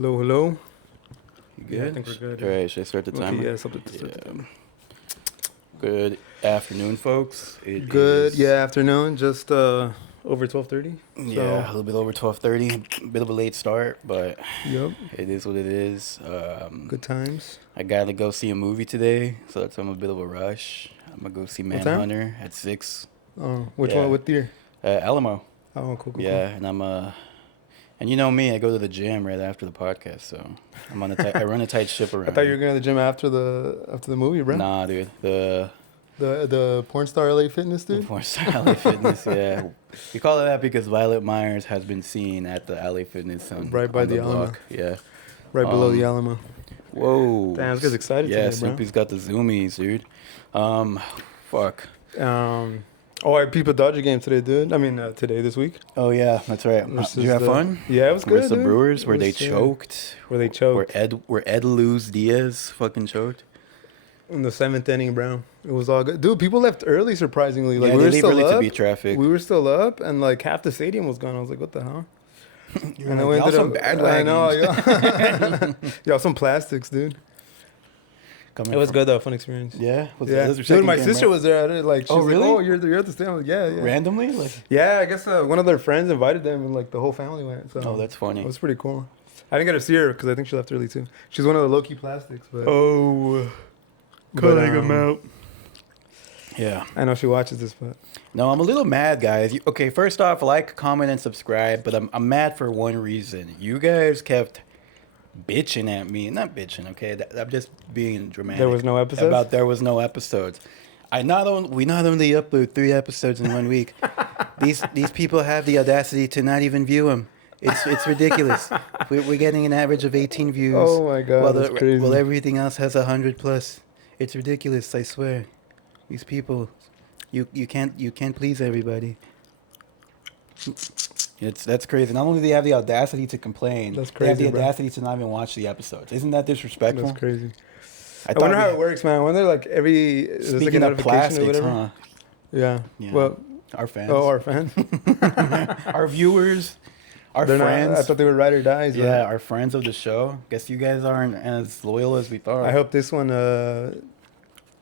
Hello, hello. You good? Yeah, I think we're good. All right, should I start the timer? Okay, yeah, something to start the timer. Good afternoon, folks. Good, afternoon. Just over 12:30. Yeah, a little bit over 12:30. A bit of a late start, but Yep. it is what it is. Good times. I gotta go see a movie today, so that's I'm a bit of a rush. I'm gonna go see What time? Manhunter at 6. Oh, which Yeah. one? What theater? Alamo. Oh, cool. Yeah, and and you know me, I go to the gym right after the podcast, so I'm on I run a tight ship around. I thought you were going to the gym after the movie, bro. Nah, dude. The porn star LA Fitness, dude. The porn star LA Fitness, yeah. We call it that because Violet Myers has been seen at the LA Fitness Right by on the Alamo. block. Yeah. Right below the Alamo. Whoa. Damn, this guy's excited yeah, today, bro. Snoopy's got the zoomies, dude. Fuck. I peeped a Dodger game today, dude. I mean, this week. Oh, yeah, that's right. Did you have fun? Yeah, it was good, Where's the dude. Brewers? Were they choked? Were they choked? Were Ed Luz Diaz fucking choked? In the 7th inning, bro. It was all good. Dude, people left early, surprisingly. Like, Yeah, we they were leave still early up. to beat traffic. We were still up, and, like, half the stadium was gone. I was like, what the hell? And then we ended up... I know, yeah. Y'all some plastics, dude. It was good, though. Fun experience. Yeah? Dude, my sister was there. She's like, really? oh, you're at the stadium. Like, yeah. Randomly? Yeah, I guess one of their friends invited them, and, like, the whole family went. So Oh, that's funny. It was pretty cool. I didn't get to see her, because I think she left early, too. She's one of the low-key plastics, but... Oh... Calling them out. Yeah. I know she watches this, but... No, I'm a little mad, guys. Okay, first off, like, comment, and subscribe, but I'm mad for one reason. You guys kept bitching at me. Not bitching, okay? I'm just being dramatic. There was no episodes? There was no episodes. We not only upload 3 episodes in 1 week. These people have the audacity to not even view them. It's ridiculous. We're getting an average of 18 views. Oh, my God, that's crazy. While everything else has 100 plus. It's ridiculous, I swear. These people, you can't please everybody. That's crazy. Not only do they have the audacity to complain, that's crazy, they have the bro. audacity to not even watch the episodes. Isn't that disrespectful? That's crazy. I wonder how it works, man. I wonder, like, there's like a notification plastics, or whatever. huh? Yeah. Well, our fans. Oh, our fans. Our viewers. Our They're friends. I thought they were ride or dies. Yeah, our friends of the show. Guess you guys aren't as loyal as we thought. I hope this one.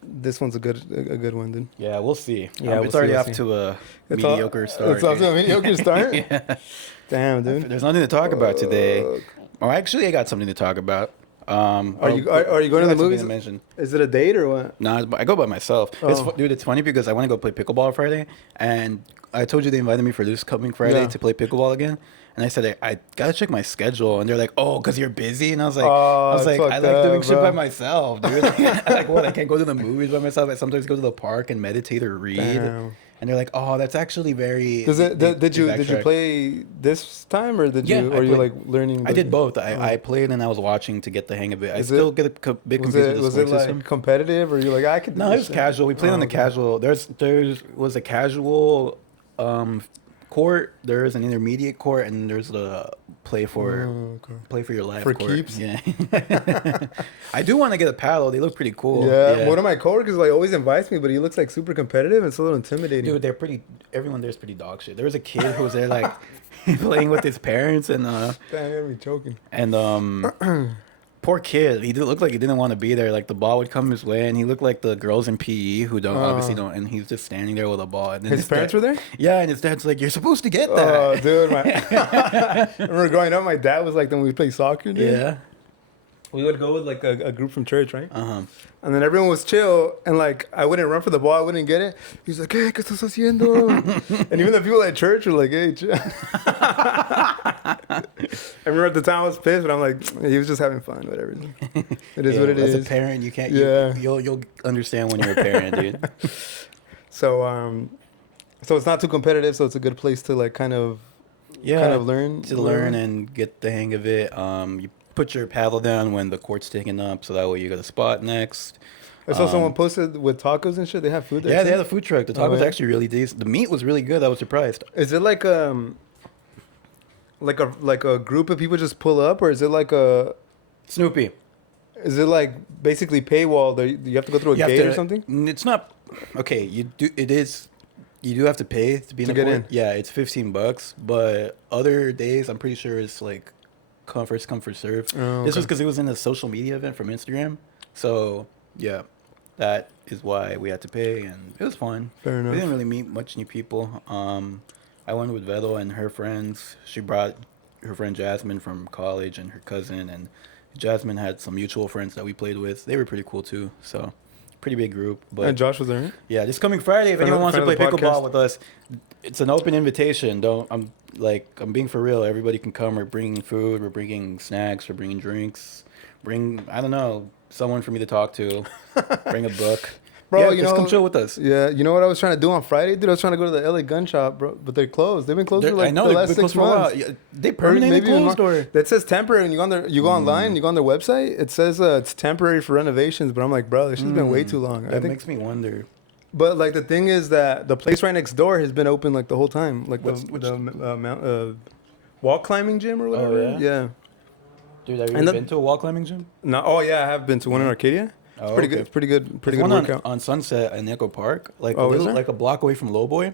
This one's a good one, dude. Yeah, we'll see. Yeah, it's already off to a mediocre start. It's off to a mediocre start. Yeah. Damn, dude. There's nothing to talk about today. Oh, actually, I got something to talk about. Are you going to the movies? Is it a date or what? No, I go by myself. Oh. Dude, it's funny because I want to go play pickleball Friday, and I told you they invited me for this coming Friday to play pickleball again. And I said, I gotta check my schedule. And they're like, oh, because you're busy? And I was like, I like doing shit by myself, dude. Like, what? I can't go to the movies by myself. I sometimes go to the park and meditate or read. Damn. And they're like, oh, that's actually very... Did you play this time, or did you? Or you like learning? I did both. I played and I was watching to get the hang of it. I still get a bit confused with the Was it like system. competitive, or you like I could? No, it was casual. We played on the casual. There was a casual court. There's an intermediate court, and there's the play for your life for court. keeps. Yeah. I do want to get a paddle. They look pretty cool. Yeah. One of my coworkers like always invites me, but he looks like super competitive and it's a little intimidating. Dude, they're pretty. Everyone there's pretty dog shit. There was a kid who was there like playing with his parents and Damn, you're gonna be choking. And poor kid. He looked like he didn't want to be there. Like the ball would come his way, and he looked like the girls in PE who obviously don't. And he's just standing there with a ball. And then his parents were there. Yeah, and his dad's like, "You're supposed to get that." Oh, dude, I remember growing up, my dad was like, when we played soccer, dude. Yeah. We would go with like a group from church, right? Uh-huh. And then everyone was chill, and like I wouldn't run for the ball, I wouldn't get it. He's like, "Hey, ¿qué estás haciendo?" And even the people at church were like, "Hey, chill." I remember at the time I was pissed, but I'm like, he was just having fun, whatever. It is what it is. As a parent, you can't. Yeah. You'll understand when you're a parent, dude. So it's not too competitive, so it's a good place to like kind of learn and get the hang of it. You put your paddle down when the court's taken up, so that way you got a spot next. I saw someone posted with tacos and shit. They have food there. Yeah, too? they had a food truck. The tacos actually really decent. The meat was really good. I was surprised. Is it like a group of people just pull up, or is it like a Snoopy? Is it like basically paywall? You have to go through a gate or something? It's not. Okay, you do. It is. You do have to pay to be in the get court. in. Yeah, it's $15. But other days, I'm pretty sure it's like first come, first serve. Oh, This okay. was because it was in a social media event from Instagram. So yeah, that is why we had to pay, and it was fun. Fair enough. We didn't really meet much new people. I went with Vedo and her friends. She brought her friend Jasmine from college and her cousin, and Jasmine had some mutual friends that we played with. They were pretty cool too. So pretty big group. But And Josh was there, right? yeah, this coming Friday, if Friend anyone of- wants to play friend of the pickleball podcast. with us, it's an open invitation. I'm being for real. Everybody can come. We're bringing food. We're bringing snacks. We're bringing drinks. I don't know, someone for me to talk to. Bring a book. Bro, Yeah, you just know, come chill with us. Yeah, you know what I was trying to do on Friday, dude? I was trying to go to the LA gun shop, bro, but they're closed. They've been closed for like I know the they've last been 6 closed for a while. months. Yeah, they Or permanently maybe even closed, more. or That says temporary, and you go on there, you go online, you go on their website. It says it's temporary for renovations, but I'm like, bro, this has been way too long. I that think, makes me wonder. but like the thing is that the place right next door has been open like the whole time, like wall climbing gym or whatever. yeah? Yeah. Dude, have you And ever been to a wall climbing gym? No. Oh yeah, I have been to one in Arcadia. It's Oh, pretty okay. good. It's pretty good. Pretty There's good one workout. on Sunset in Echo Park, like Oh, is there? like a block away from Lowboy.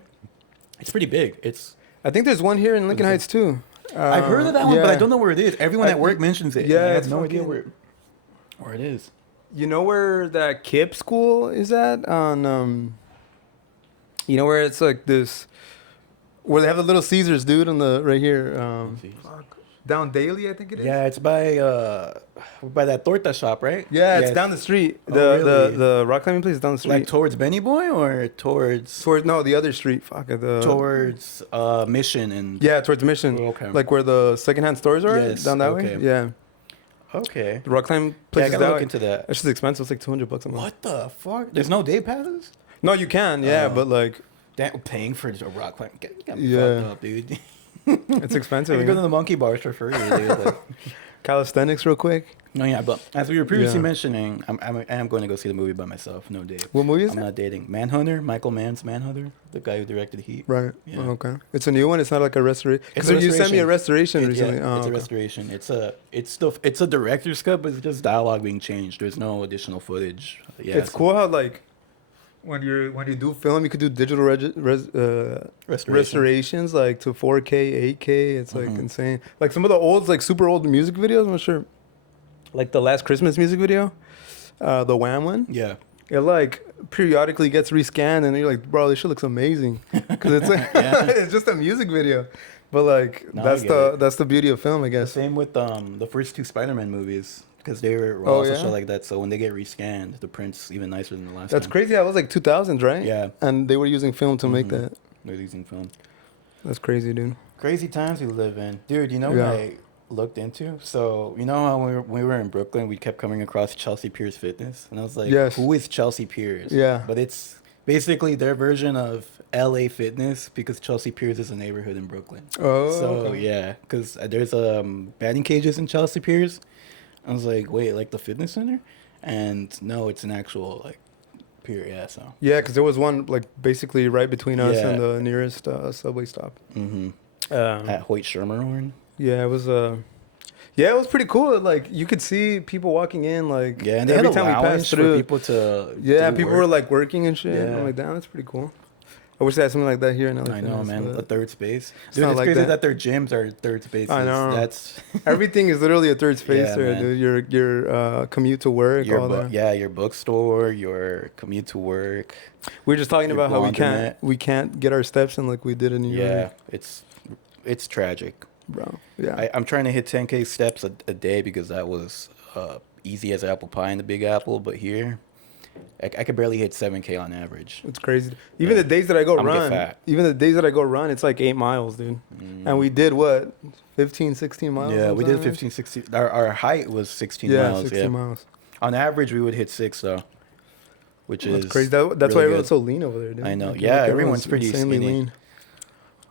It's pretty big. I think there's one here in Lincoln Heights too. I've heard of that one, but I yeah. don't know where it is. Everyone at work mentions it. yeah, and I have it's no idea fucking- where it is. You know where that KIPP school is at? You know where it's like this, where they have the Little Caesars, dude, on the right here. Down Daly, I think it is. Yeah, it's by that torta shop, right? Yeah, it's down the street. Oh, The really? the rock climbing place is down the street. Like towards Benny Boy or towards Towards the other street. Fuck it. towards Mission and Yeah, towards Mission. Oh, okay. Like where the secondhand stores are. Yes, Down that okay. way. Yeah. okay. The rock climbing Yeah, place I is gotta that look way. into that. It's just expensive. It's like $200 a month. What the fuck? There's no day passes. No, you can. Yeah, Oh. but like Damn, paying for a rock climb. You got me Yeah. fucked up, dude. it's I expensive. can you go to know? the monkey bars for free, dude. Like, Calisthenics, real quick. no, yeah, but as we were previously Yeah. mentioning, I am going to go see the movie by myself. No date. What movie is I'm that? not dating. Manhunter, Michael Mann's Manhunter, the guy who directed Heat. Right. Yeah. Oh, okay. It's a new one. It's not like a restoration. It's Because a you sent me a restoration Yeah, recently. it's Oh, a okay. restoration. It's a director's cut, but it's just dialogue being changed. There's no additional footage. Yeah, It's cool how like when you do film, you could do digital restorations like to 4K, 8K. It's like insane. Like some of the old, like super old music videos. I'm not sure. Like the Last Christmas music video, the Wham one. Yeah. It like periodically gets rescanned, and you're like, bro, this shit looks amazing because it's like, Yeah. it's just a music video. But like No, I get it. that's the beauty of film, I The guess. same with the first two Spider-Man movies because they were Oh, also yeah? shot like that. So when they get rescanned, the print's even nicer than the last. That's time. crazy. That was like 2000s, right? Yeah. And they were using film to make that. They're using film. That's crazy, dude. Crazy times we live in, dude. You know Yeah. what I looked into? So you know how when we were in Brooklyn, we kept coming across Chelsea Piers Fitness, and I was like, Yes. who is Chelsea Piers? Yeah. But it's basically their version of LA Fitness because Chelsea Piers is a neighborhood in Brooklyn. Oh, So okay. yeah, because there's batting cages in Chelsea Piers. I was like, wait, like the fitness center? And no, it's an actual like pier. Yeah, so. Yeah, because there was one like basically right between us Yeah. and the nearest subway stop. Mm-hmm. Um, At Hoyt Schermerhorn. yeah, it was. Yeah, it was pretty cool. Like you could see people walking in, like Yeah, and they every had time we allowance passed for through. people to. Yeah, do people work. were like working and shit. Yeah. I'm like, damn, that's pretty cool. I wish they had something like that here in LA. I know, Fitness, man. but A third space. It's Dude, not it's like crazy that. that their gyms are third spaces. I know. That's Everything is literally a third space Yeah, there, man. dude. Your commute to work, all that. your bookstore, your commute to work. We were just talking Your about how laundromat. we can't get our steps in like we did in New York. Yeah, it's tragic. Bro. Yeah. I'm trying to hit 10K steps a day because that was easy as apple pie in the Big Apple, but here I could barely hit 7K on average. It's crazy. Even the days that I go I'm gonna run, get fat. it's like 8 miles, dude. And we did what? 15, 16 miles? Yeah, we did sometimes? 15, 16. Our height was 16 Yeah, miles. 16 miles. On average, we would hit 6 though, which is That's crazy. That's why really everyone's good. so lean over there, dude. I know. Like, Yeah, like, everyone's pretty insanely skinny.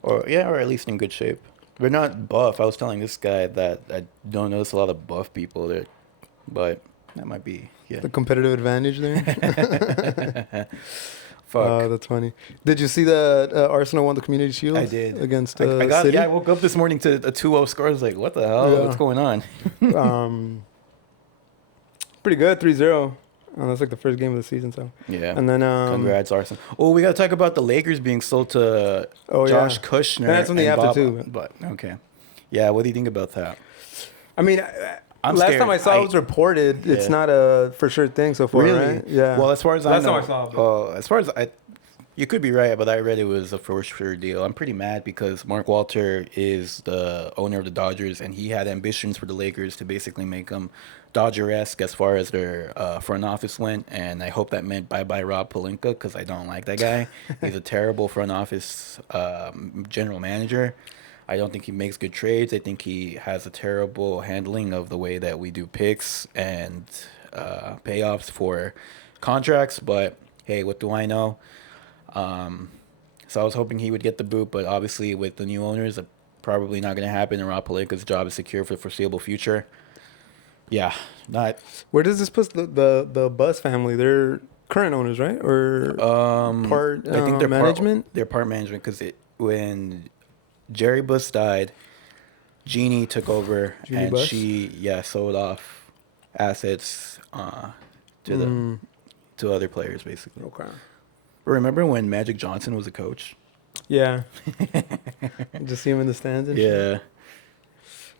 or at least in good shape. We're not buff. I was telling this guy that I don't notice a lot of buff people there, but that might be The competitive advantage there. Fuck. That's funny. Did you see that Arsenal won the Community Shield? I did. Against I City? I woke up this morning to a 2-0 score. I was like, what the hell? Yeah. What's going on? Pretty good, 3-0. That's like the first game of the season, so. Yeah. And then Congrats, Arsenal. Oh, we got to talk about the Lakers being sold to Josh Kushner. And that's something you have to Bob- do. But okay. Yeah, what do you think about that? I mean, I'm last scared. time I saw it was reported. It's not a for sure thing so far, Really? right? Yeah. Well, as far as I know, last time I saw it. as far as you could be right, but I read it was a for sure deal. I'm pretty mad because Mark Walter is the owner of the Dodgers, and he had ambitions for the Lakers to basically make them Dodger-esque as far as their front office went. And I hope that meant bye-bye Rob Pelinka, because I don't like that guy. He's a terrible front office general manager. I don't think he makes good trades. I think he has a terrible handling of the way that we do picks and payoffs for contracts. But hey, what do I know? So I was hoping he would get the boot, but obviously with the new owners, probably not going to happen. And Rob Pelinka's job is secure for the foreseeable future. Yeah, not. Where does this put the Bus family? They're current owners, right? Or part? I think they're management. They're part management because when Jerry Buss died, Jeannie took over, and Buss? she sold off assets to other players basically. Okay. Remember when Magic Johnson was a coach? Yeah. Just see him in the stands and shit.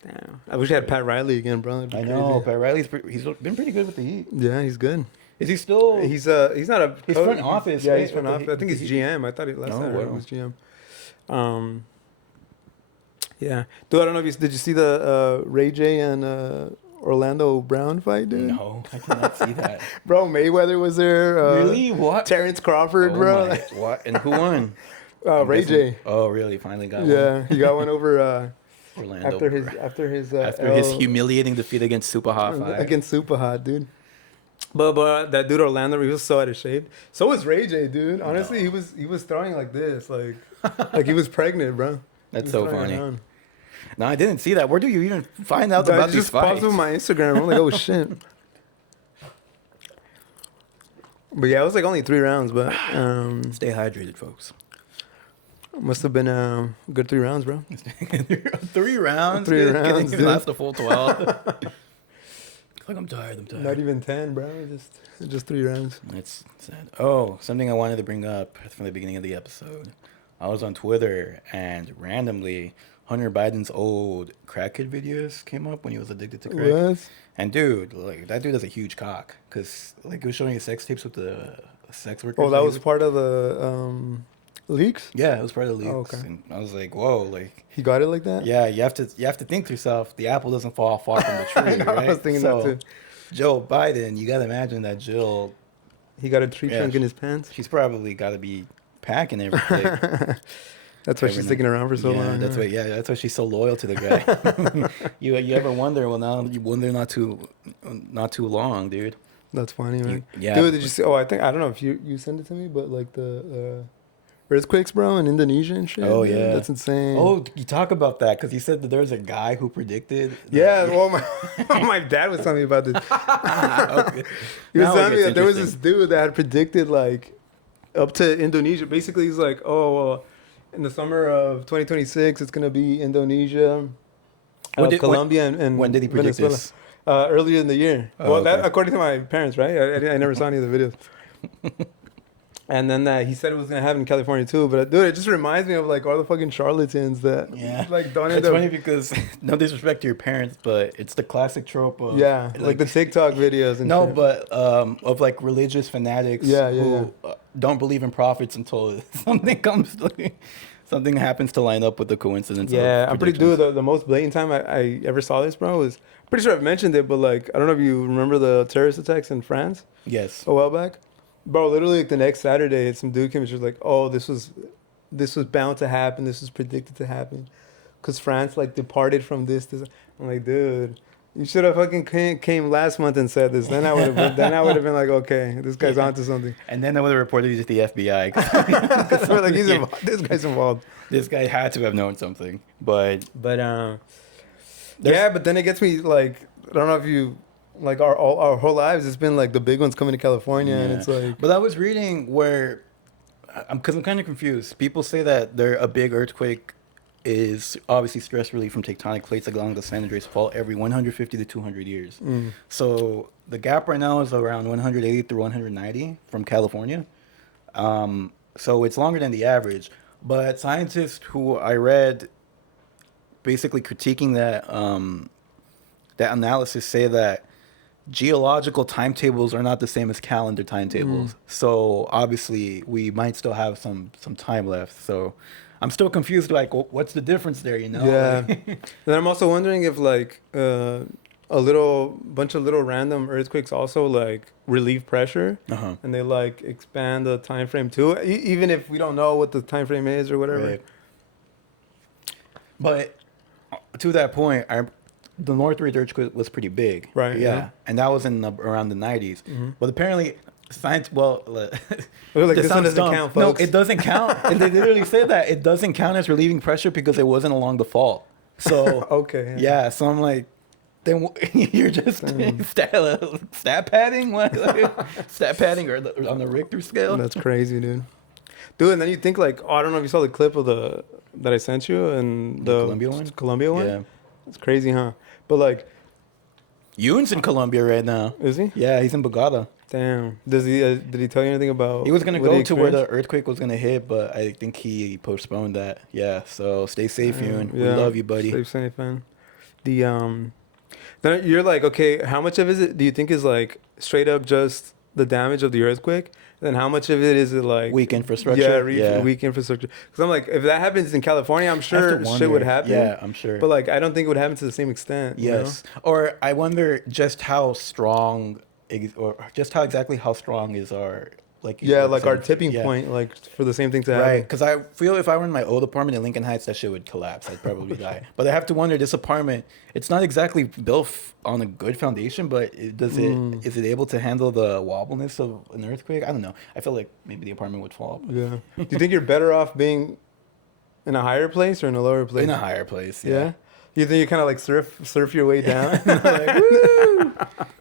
Damn. I wish I had Pat Riley again, bro. I know. Pat Riley's he's been pretty good with the Heat. Yeah, he's good. Is he still? He's not a. He's front office. Yeah, right? he's front office. I think he's GM. I thought last time it was GM. Yeah, dude. I don't know if did you see the Ray J and Orlando Brown fight, dude? No, I did not see that. Bro, Mayweather was there. Really? What? Terrence Crawford, bro. What? And who won? Ray J. Oh, really? Finally got one. Yeah, he got one over. Orlando. After his humiliating defeat against Super Hot fight. Against Super Hot, dude. But that dude Orlando, he was so out of shape. So was Ray J, dude. Honestly, he was throwing like this, like he was pregnant, bro. That's so funny. No, I didn't see that. Where do you even find out about these fights? It just pops up on my Instagram. I'm like, oh shit. But yeah, it was like only 3 rounds, but stay hydrated, folks. Must have been a good 3 rounds, bro. 3 rounds? 3 rounds. Didn't last the full 12. Like, I'm tired. Not even 10, bro. Just 3 rounds. It's sad. Oh, something I wanted to bring up from the beginning of the episode. I was on Twitter, and randomly, Hunter Biden's old crackhead videos came up when he was addicted to crack. What? And dude, like that dude has a huge cock, cause like he was showing his sex tapes with the sex workers. Oh, that was part of the leaks? Yeah, it was part of the leaks. Oh, okay. And I was like, whoa, like he got it like that? Yeah, you have to think to yourself, the apple doesn't fall far from the tree. I know, right? I was thinking that too. Joe Biden, you gotta imagine that Jill. He got a tree trunk in his pants. She's probably got to be packing everything. That's why she's sticking around for so long. That's why. Yeah, that's why she's so loyal to the guy. you ever wonder? Well, now you wonder not too long, dude. That's funny, man. Yeah, dude. Did you see? Oh, I don't know if you sent it to me, but like the earthquakes, bro, in Indonesia and shit. Oh dude, yeah, that's insane. Oh, you talk about that because you said that there was a guy who predicted. Yeah, well, my dad was telling me about this. Okay. He was telling me that there was this dude that had predicted like up to Indonesia. Basically, he's like, oh. In the summer of 2026, it's going to be Indonesia, Colombia, and when did he predict Venezuela. this? Earlier in the year. Oh, well, okay. that according to my parents, right? I never saw any of the videos. And then he said it was going to happen in California too. But dude, it just reminds me of like all the fucking charlatans that like don't end up. It's funny because no disrespect to your parents, but it's the classic trope of like the TikTok videos and shit. But of like religious fanatics who don't believe in prophets until something happens to line up with the coincidence. Yeah, I'm pretty dude. The most blatant time I ever saw this, bro, was pretty sure I've mentioned it, but like I don't know if you remember the terrorist attacks in France. Yes. A while back. Bro, literally like the next Saturday, some dude came and was like, "Oh, this was bound to happen. This was predicted to happen, because France like departed from this." I'm like, dude, you should have fucking came last month and said this. Then I would have been like, okay, this guy's onto something. And then I would have reported you to the FBI. Because we're like, this guy's involved. This guy had to have known something, but but then it gets me like, I don't know if you. Like our whole lives, it's been like the big ones coming to California, and it's like. But I was reading where, because I'm kind of confused. People say that a big earthquake is obviously stress relief from tectonic plates along the San Andreas Fault every 150 to 200 years. So the gap right now is around 180 through 190 from California. So it's longer than the average. But scientists who I read basically critiquing that that analysis say that geological timetables are not the same as calendar timetables. So obviously we might still have some time left. So I'm still confused, like, what's the difference there, you know? Yeah. Then I'm also wondering if like a bunch of little random earthquakes also like relieve pressure, and they like expand the time frame too, even if we don't know what the time frame is or whatever. Right. But to that point, the Northridge earthquake was pretty big. Right. Yeah. And that was in around the 90s. But apparently, science, well, like this one doesn't count, folks. No, it doesn't count. And they literally said that it doesn't count as relieving pressure because it wasn't along the fault. So, okay. Yeah. So I'm like, then you're just stat padding? What? Stat padding or on the Richter scale? That's crazy, dude. And then you think like, I don't know if you saw the clip of that I sent you and the Colombia one. Yeah. It's crazy, huh? But like, Ewan's in Colombia right now. Is he? Yeah, he's in Bogota. Damn. Did he tell you anything about? He was gonna go to where the earthquake was gonna hit, but I think he postponed that. Yeah. So stay safe, Ewan. Yeah. We love you, buddy. Stay safe, man. Then you're like, okay, how much of it do you think is like straight up just the damage of the earthquake? Then how much of it is it like weak infrastructure? Weak infrastructure. Because I'm like, if that happens in California, I'm sure shit would happen. Yeah, I'm sure. But like, I don't think it would happen to the same extent. Yes. You know? Or I wonder just how strong, or just exactly how strong is our like our tipping point, like for the same thing to happen. Right. Because I feel if I were in my old apartment in Lincoln Heights, that shit would collapse. I'd probably die. But I have to wonder, this apartment, it's not exactly built on a good foundation, but is it able to handle the wobbleness of an earthquake? I don't know. I feel like maybe the apartment would fall. Yeah. Do you think you're better off being in a higher place or in a lower place? In a higher place. Yeah. You think you kind of like surf your way down, like, woo!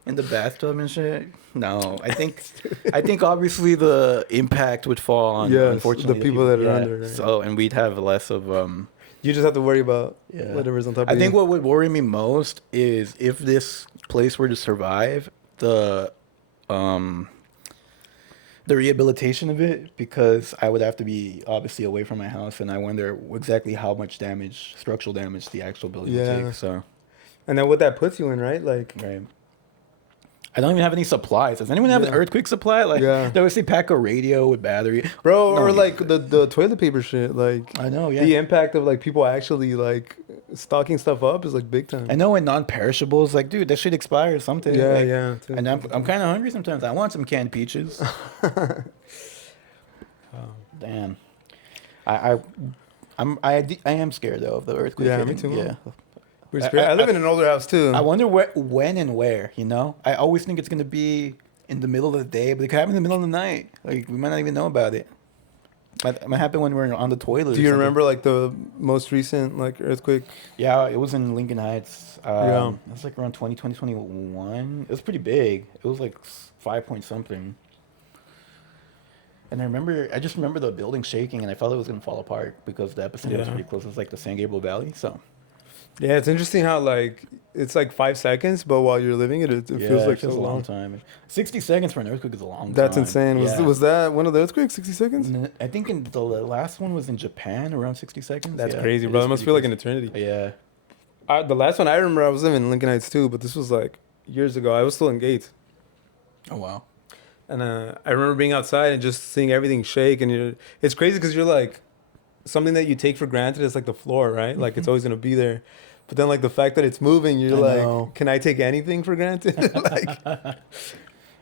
In the bathtub and shit? No, I think obviously the impact would fall on unfortunately the people that are under. Right? So, and we'd have less of You just have to worry about whatever's on top of you. I think what would worry me most is if this place were to survive the rehabilitation of it, because I would have to be obviously away from my house, and I wonder exactly how much damage, structural damage, the actual building would take. So, and then what that puts you in, right? Like, right. I don't even have any supplies. Does anyone have an earthquake supply? Like, they always say pack a radio with battery, bro, or like the toilet paper shit. Like, I know, the impact of like people actually like stocking stuff up is like big time. I know, in non-perishables, like, dude, that shit expires sometime. Yeah, like, yeah. And I'm kind of hungry sometimes. I want some canned peaches. Damn. I am scared though of the earthquake. Yeah, me too. Yeah. I live in an older house too. I wonder when and where, you know? I always think it's going to be in the middle of the day, but it could happen in the middle of the night. Like, we might not even know about it. It might happen when we're on the toilet. Do you remember, like, the most recent, like, earthquake? Yeah, it was in Lincoln Heights. It was, like, around 2021. It was pretty big. It was, like, 5 point something. And I just remember the building shaking, and I felt it was going to fall apart because the epicenter was pretty close. It was, like, the San Gabriel Valley, so... Yeah, it's interesting how like it's like 5 seconds, but while you're living it, it feels like so a long time. 60 seconds for an earthquake is a long time. That's insane. Was that one of the earthquakes? 60 seconds? I think the last one was in Japan, around 60 seconds. That's crazy, bro. It must feel like an eternity. Yeah. The last one I remember, I was living in Lincoln Heights too, but this was like years ago. I was still in Gates. Oh wow. And I remember being outside and just seeing everything shake, and it's crazy because you're like, something that you take for granted is like the floor, right? Like it's always gonna be there. But then, like, the fact that it's moving, you're like, can I take anything for granted? Like,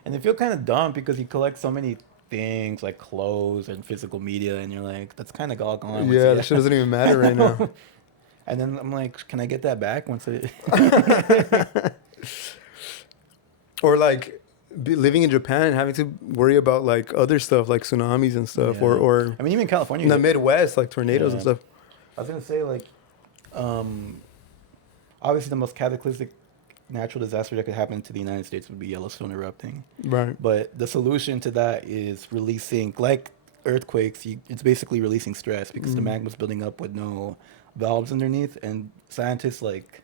and they feel kind of dumb because you collect so many things like clothes and physical media, and you're like, that's kind of all gone. Yeah, that shit doesn't even matter right now. And then I'm like, can I get that back once it? Or like living in Japan and having to worry about like other stuff like tsunamis and stuff, or I mean, even California, in the Midwest, like tornadoes and stuff. I was gonna say like, obviously the most cataclysmic natural disaster that could happen to the United States would be Yellowstone erupting. Right. But the solution to that is releasing, like earthquakes, it's basically releasing stress because the magma's building up with no valves underneath, and scientists like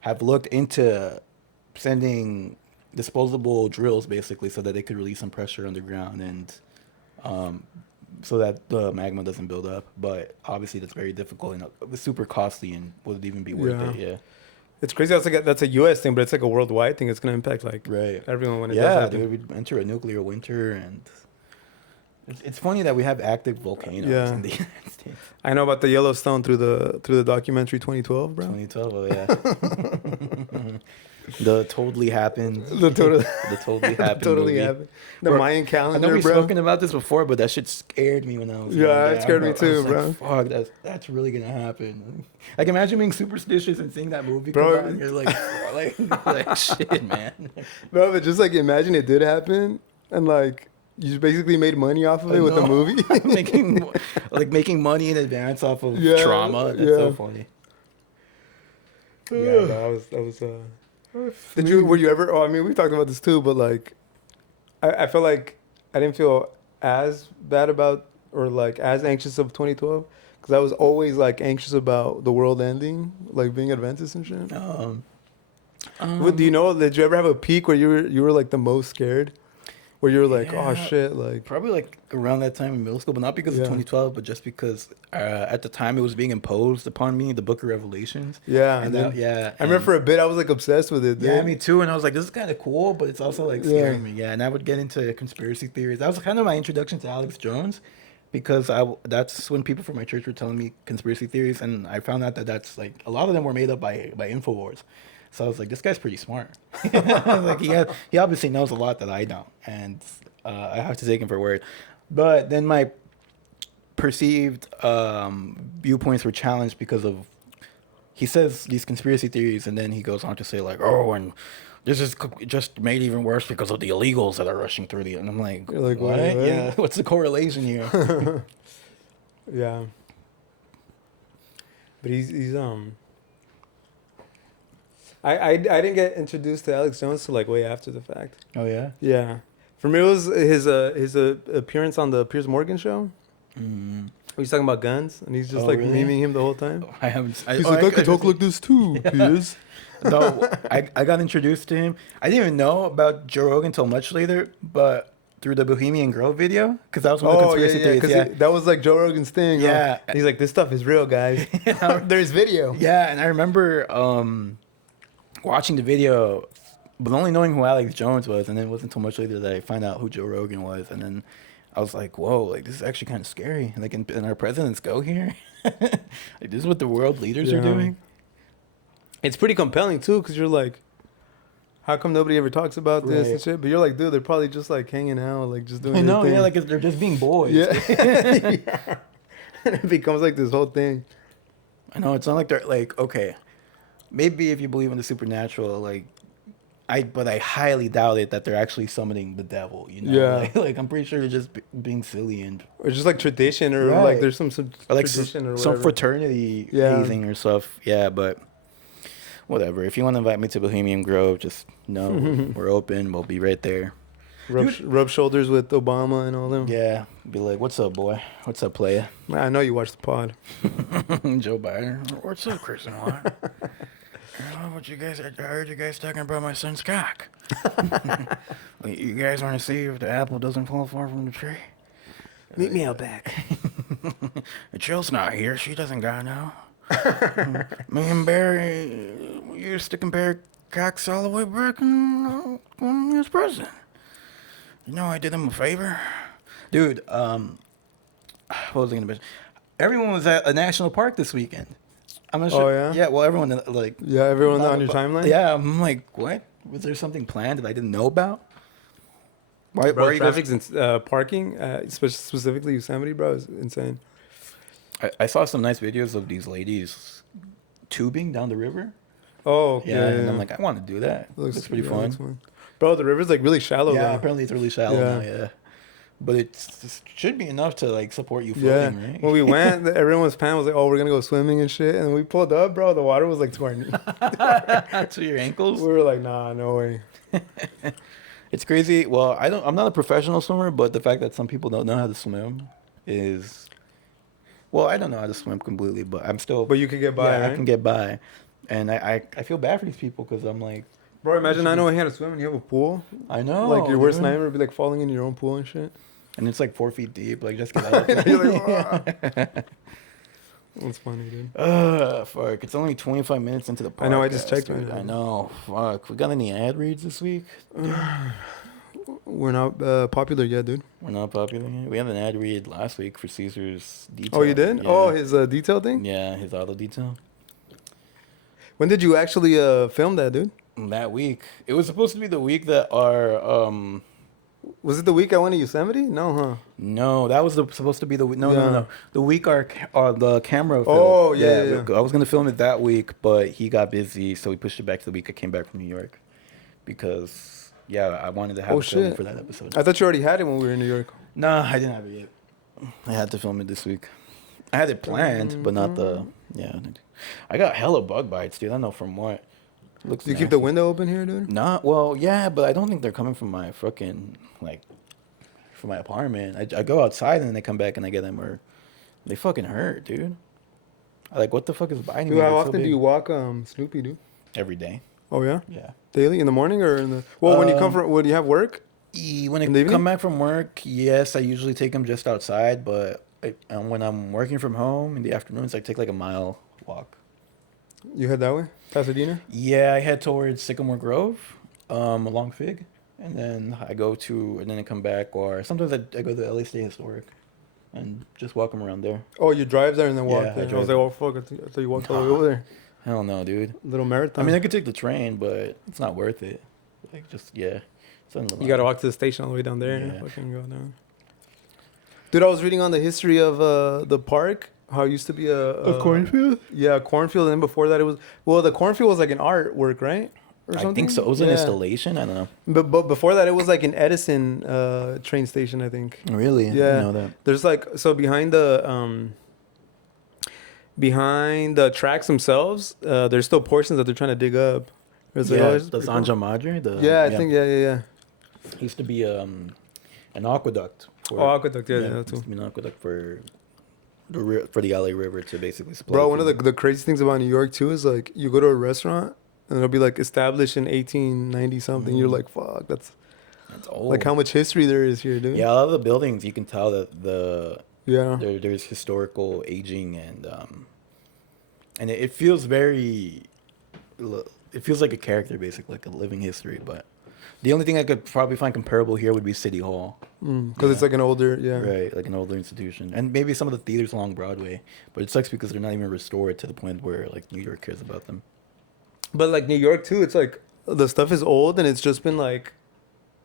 have looked into sending disposable drills basically so that they could release some pressure underground and so that the magma doesn't build up. But obviously that's very difficult and super costly and would even be worth it. It's crazy. That's a U.S. thing, but it's like a worldwide thing. It's gonna impact like everyone when it does happen. Dude, we enter a nuclear winter, and it's funny that we have active volcanoes in the United States. I know about the Yellowstone through the documentary 2012, bro. 2012, oh yeah. The totally happened. The totally happened. Totally happened. The Mayan calendar, I know we've bro. spoken about this before, but that shit scared me when I was young. It scared me too, bro. Like, fuck, that's really gonna happen. Like, imagine being superstitious and seeing that movie bro. come out, and you're like shit, man. Bro, but just like imagine it did happen, and like you basically made money off of it with the movie, making money in advance off of trauma. That's so funny. Yeah, that was. Were you ever? Oh, I mean, we talked about this too, but like, I felt like I didn't feel as bad about or like as anxious of 2012 because I was always like anxious about the world ending, like being Adventist and shit. Do you know? Did you ever have a peak where you were like the most scared? Where you were like, oh shit, like probably like around that time in middle school, but not because of 2012, but just because at the time it was being imposed upon me, the Book of Revelations. Yeah, and I remember for a bit I was like obsessed with it. Dude. Yeah, me too. And I was like, this is kind of cool, but it's also like scaring me. Yeah, and I would get into conspiracy theories. That was kind of my introduction to Alex Jones, because that's when people from my church were telling me conspiracy theories, and I found out that that's like a lot of them were made up by Infowars. So I was like, this guy's pretty smart. Like he obviously knows a lot that I don't, and I have to take him for word. But then my perceived viewpoints were challenged because of he says these conspiracy theories, and then he goes on to say like, oh, and this is just made even worse because of the illegals that are rushing through the. And I'm like, you're like, what? Yeah, what's the correlation here? Yeah. But he's I didn't get introduced to Alex Jones till like way after the fact. Oh yeah. Yeah, for me it was his appearance on the Piers Morgan show. He's talking about guns, and he's just like really? memeing him the whole time. He's like, I could talk like this too, Piers. No, I got introduced to him. I didn't even know about Joe Rogan until much later, but through the Bohemian Grove video, because that was one of the conspiracy theories. Yeah, that was like Joe Rogan's thing. Yeah, he's like, this stuff is real, guys. There's video. Yeah, and I remember watching the video, but only knowing who Alex Jones was, and then it wasn't until much later that I found out who Joe Rogan was, and then I was like, whoa, like this is actually kind of scary. Like, and our presidents go here. Like, this is what the world leaders are doing. It's pretty compelling too, because you're like, how come nobody ever talks about this and shit? But you're like, dude, they're probably just like hanging out, like just doing. I know, yeah, like they're just being boys. Yeah. And it becomes like this whole thing. I know, it's not like they're like, okay, maybe if you believe in the supernatural, like, but I highly doubt it that they're actually summoning the devil, you know? Yeah. Like I'm pretty sure they're just being silly and. Or just like tradition, or like there's some or like tradition or some fraternity hazing or stuff. Yeah, but whatever. If you want to invite me to Bohemian Grove, just know we're open. We'll be right there. Rub shoulders with Obama and all them. Yeah. Be like, what's up, boy? What's up, playa? I know you watch the pod. Joe Biden. What's up, Chris and Juan? What you guys? I heard you guys talking about my son's cock. You guys want to see if the apple doesn't fall far from the tree? Meet me out back. Jill's not here. She doesn't gotta know. Me and Barry used to compare cocks all the way back when he was president. You know, I did him a favor. Dude, what was I gonna mention? Everyone was at a national park this weekend. I'm not sure. Oh, yeah? Yeah, well, everyone, like... Yeah, everyone on your timeline? Yeah, I'm like, what? Was there something planned that I didn't know about? Why are you traffic's parking, specifically Yosemite, bro, is insane. I saw some nice videos of these ladies tubing down the river. Oh, okay. Yeah, and I'm like, I want to do that. Looks pretty fun. Bro, the river's like really shallow. Yeah, though. Apparently it's really shallow now, yeah. But it should be enough to like support you floating, right? When we went, everyone's plan was like, "Oh, we're gonna go swimming and shit." And we pulled up, bro. The water was like to our knees, to your ankles. We were like, "Nah, no way." It's crazy. Well, I'm not a professional swimmer, but the fact that some people don't know how to swim is, well, I don't know how to swim completely, but I'm still. But you can get by. Yeah, right? I can get by, and I feel bad for these people because I'm like. Bro, imagine not knowing how to swim and you have a pool. I know. Like your worst nightmare would be like falling in your own pool and shit. And it's like 4 feet deep. Like, just get out. You're like, That's funny, dude. Fuck. It's only 25 minutes into the podcast. I know, I just checked right now. I know. Fuck. We got any ad reads this week? We're not popular yet, dude. We're not popular yet. We had an ad read last week for Caesar's detail. Oh, you did? Yeah. Oh, his detail thing? Yeah, his auto detail. When did you actually film that, dude? That week. It was supposed to be the week that our Was it the week I went to Yosemite? No, huh? No, that was supposed to be the week. No. The week the camera. Oh, yeah. I was gonna film it that week, but he got busy, so we pushed it back to the week I came back from New York, because I wanted to have it filmed for that episode. I thought you already had it when we were in New York. Nah, I didn't have it yet. I had to film it this week. I had it planned, but not the I got hella bug bites, dude. I don't know from what. Do you keep the window open here, dude? Well, yeah, but I don't think they're coming from my fucking from my apartment. I go outside and then they come back and I get them, or they fucking hurt, dude. What the fuck is biting me? Dude, how often do you walk Snoopy, dude? Every day. Oh yeah. Yeah. Daily in the morning or in the when you come from when you have work? When I come back from work, yes, I usually take them just outside, but when I'm working from home in the afternoons, I take a mile walk. You head that way? Pasadena? Yeah, I head towards Sycamore Grove, along Fig, and then I come back, or sometimes I go to the LA State Historic and just walk them around there. Oh, you drive there and then walk there? I was like, oh, fuck, I thought you walked all the way over there. Hell no, dude. Little marathon. I mean, I could take the train, but it's not worth it. You got to walk to the station all the way down there and fucking go down. Dude, I was reading on the history of the park. How it used to be a cornfield? Yeah, a cornfield. And then before that, it was... Well, the cornfield was like an artwork, right? Or something? I think so. It was an installation? I don't know. But before that, it was like an Edison train station, I think. Really? Yeah. I didn't know that. There's so behind the tracks themselves, there's still portions that they're trying to dig up. The Sanja Madre? I think, yeah. It used to be an aqueduct. Aqueduct, yeah. It used to be an aqueduct for the LA River to basically supply. Bro, one of the crazy things about New York too is you go to a restaurant and it'll be established in 1890 something. You're like, fuck, that's old. How much history there is here, dude. Yeah, a lot of the buildings you can tell that there's historical aging, and it feels like a character, basically, like a living history. But the only thing I could probably find comparable here would be City Hall. Because it's an older, Right, like an older institution. And maybe some of the theaters along Broadway. But it sucks because they're not even restored to the point where, New York cares about them. But, New York, too, it's the stuff is old and it's just been,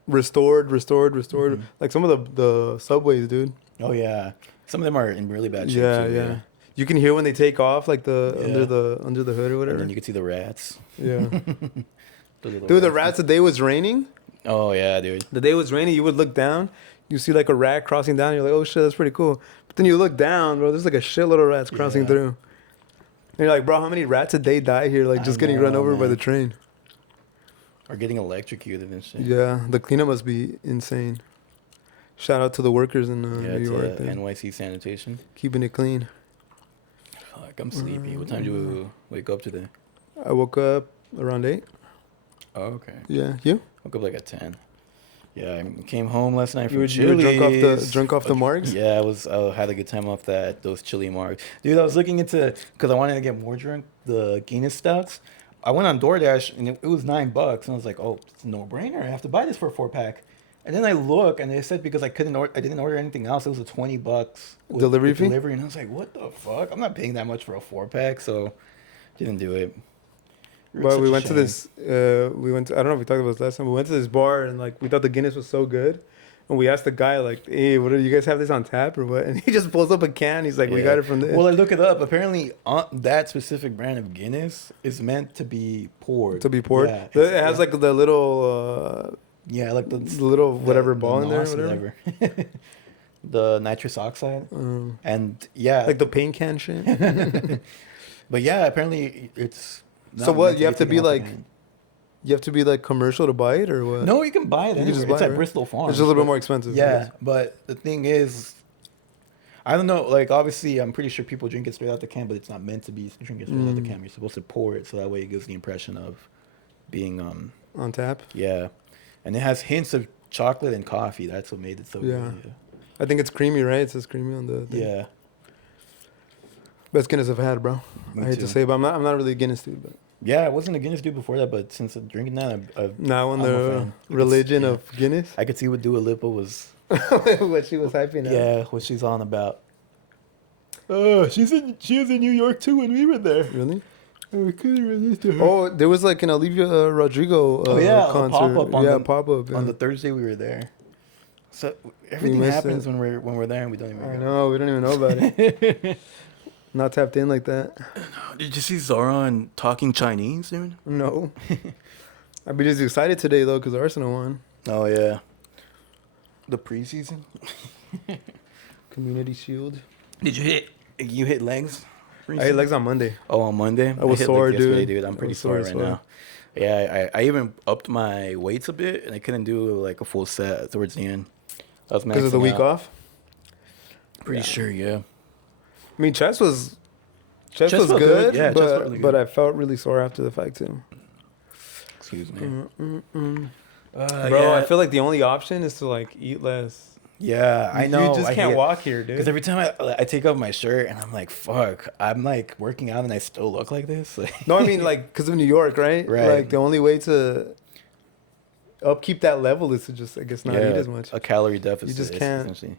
restored. Mm-hmm. Some of the subways, dude. Oh, yeah. Some of them are in really bad shape, too. Yeah. You can hear when they take off, under the hood or whatever. And then you can see the rats. Yeah. Dude, the rats, the day was raining. Oh, yeah, dude. The day it was raining, you would look down, you see a rat crossing down, you're like, oh shit, that's pretty cool. But then you look down, bro, there's a shitload of rats crossing through. And you're like, bro, how many rats a day die here, just getting run over by the train? Or getting electrocuted and shit. Yeah, the cleanup must be insane. Shout out to the workers in New York. NYC sanitation. Keeping it clean. Fuck, I'm sleepy. What time do you wake up today? I woke up around 8. Oh, okay. Yeah, you? Woke up at 10. Yeah, I came home last night from You were Chili's. drunk off the margs? Yeah, I had a good time off those chili margs. Dude, I was looking into, because I wanted to get more drunk, the Guinness stouts. I went on DoorDash and it was $9, and I was like, oh, it's a no-brainer. I have to buy this for a 4-pack. And then I look, and they said because I didn't order anything else, it was a $20 delivery fee. And I was like, what the fuck? I'm not paying that much for a 4-pack, so didn't do it. But we went to this. I don't know if we talked about this last time. We went to this bar and we thought the Guinness was so good, and we asked the guy hey, what do you guys have this on tap or what? And he just pulls up a can. He's like, we got it from this. Well, I look it up. Apparently, that specific brand of Guinness is meant to be poured. Yeah, it has the little. Yeah, the little whatever ball in there, whatever. The nitrous oxide, and the paint can shit. But yeah, apparently it's. So what you have to be you have to be commercial to buy it or what? No, you can buy it. It's at Bristol Farms. It's just a little bit more expensive. Yeah, but the thing is, I don't know. Obviously, I'm pretty sure people drink it straight out the can, but it's not meant to be drinking straight out the can. You're supposed to pour it so that way it gives the impression of being on tap. Yeah, and it has hints of chocolate and coffee. That's what made it so good. Yeah. I think it's creamy, right? It says creamy on the thing. Yeah. Best Guinness I've had, bro. Me I hate too. to say, but I'm not really a Guinness dude. But Yeah, I wasn't a Guinness dude before that, but since I'm drinking that, now on I'm a the fan. religion of Guinness, I could see what Dua Lipa was. what she was hyping. Yeah, what she's on about. Oh, she was in New York too when we were there. Really? We couldn't resist her. Oh, there was like an Olivia Rodrigo concert. Pop up Yeah. on the Thursday we were there. So everything missed happens it. when we're there and we don't even. I know, we don't even know about it. Not tapped in like that. Did you see Zoran talking Chinese, dude? No. I'd be just excited today though, cause Arsenal won. Oh yeah. The preseason. Community Shield. Did You hit legs? I ate legs on Monday. Oh, on Monday? I was hit sore, legs yesterday, dude. I'm I pretty was sore sore. right now. Yeah, I even upped my weights a bit, and I couldn't do like a full set towards the end. I was Because of the maxing week out. off. Pretty sure, yeah. I mean, chest was Chest good, felt good. Yeah, chest felt but really but good. I felt really sore after the fight too. Excuse me. Bro, yeah. I feel like the only option is to like eat less. Yeah, I know. You just can't walk here, Because dude. every time I take off my shirt and I'm like, fuck, I'm like working out and I still look like this. Like, No, I mean like because of New York, right? Right. Like the only way to upkeep that level is to just, I guess, not eat as much. a calorie deficit. just is can't- essentially.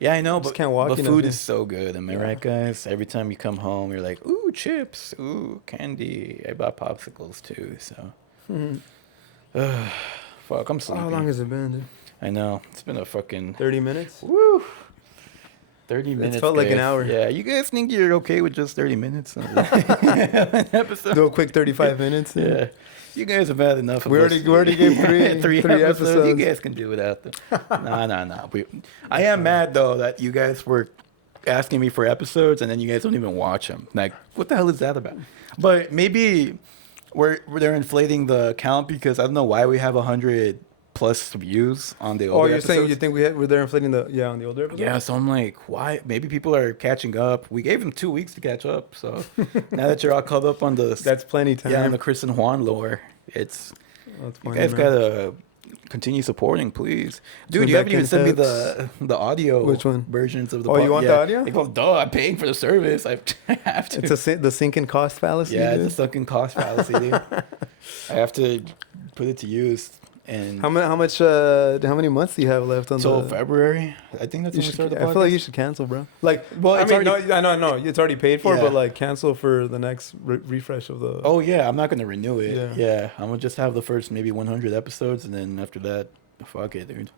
Yeah, I know, just but can't walk the enough, food yeah. is so good. Am I right, guys? Every time you come home, you're like, ooh, chips, ooh, candy. I bought popsicles too, so. Fuck, I'm sleepy. How long has it been, dude? I know. It's been a fucking 30 minutes? woo. 30 minutes. felt like an guys. hour. Yeah, you guys think you're okay with just 30 minutes? on an episode? Do a quick 35 minutes. Yeah. You guys have had enough of We us. already gave three episodes. You episodes. guys can do without them. Nah. I am mad, though, that you guys were asking me for episodes and then you guys don't even watch them. Like, what the hell is that about? But maybe they're inflating the count because I don't know why we have 100 plus views on the older Oh, you're episodes. saying you think we're there inflating on the older episodes? Yeah, so I'm like, why? Maybe people are catching up. We gave them 2 weeks to catch up. So now that you're all caught up on the That's plenty time. on the Chris and Juan lore, it's That's you funny, guys man. gotta continue supporting, please. Dude, Swing you haven't back even in sent me text. the audio. Which one? Versions of the. Oh, you want the audio? Like, well, duh, I'm paying for the service. I have to. It's the sinking cost fallacy. yeah, dude. it's a sunken cost fallacy, dude. I have to put it to use. And How many months do you have left on until the February, I think that's when we start the podcast. I feel like you should cancel, bro. Like, Well, I it's mean, already- no, I know, it's already paid for, Yeah. but like, cancel for the next refresh of the. Oh yeah, I'm not gonna renew it. Yeah. Yeah, I'm gonna just have the first maybe 100 episodes, and then after that, fuck it, dude.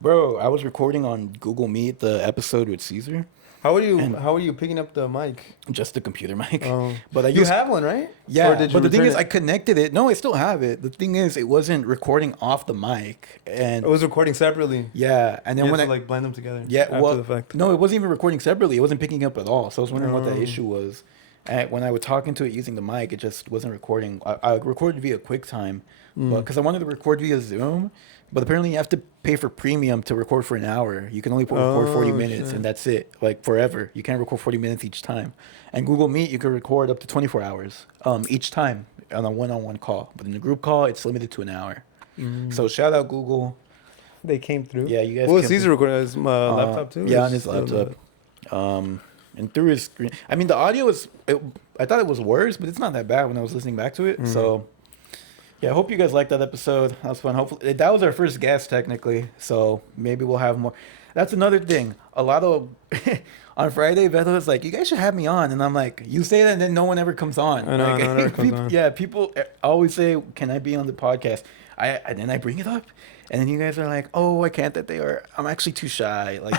Bro, I was recording on Google Meet the episode with Caesar, How are you? And- How are you picking up the mic? just the computer mic. Oh. But I You used, have one, right? yeah. Or did you But the thing return is, it? I connected it. No, I still have it. The thing is, it wasn't recording off the mic, and It was recording separately. yeah, and then You when had I to like blend them together. yeah, after well, the fact. no, it wasn't even recording separately. It wasn't picking up at all. So I was wondering what the Oh. issue was. And when I was talking to it using the mic, it just wasn't recording. I recorded via QuickTime, but because I wanted to record via Zoom, but apparently you have to pay for premium to record for an hour. You can only record 40 minutes, shit. and that's it. Like forever, you can't record 40 minutes each time. And Google Meet, you can record up to 24 hours each time on a one-on-one call. But in a group call, it's limited to an hour. So shout out Google. They came through. Yeah, you guys. What was came Caesar recording? His laptop too? Yeah, Or on his just, laptop. And through his screen. I mean, the audio was. I thought it was worse, but it's not that bad when I was listening back to it. So, yeah, I hope you guys liked that episode. That was fun. Hopefully, that was our first guest technically. So maybe we'll have more. That's another thing. A lot of on Friday, Beto was like, "You guys should have me on," and I'm like, "You say that, and then no one ever comes on." I know, Like, no one ever comes people, on. Yeah, people always say, "Can I be on the podcast?" And then I bring it up, and then you guys are like, "Oh, I can't." That they are. I'm actually too shy. Like,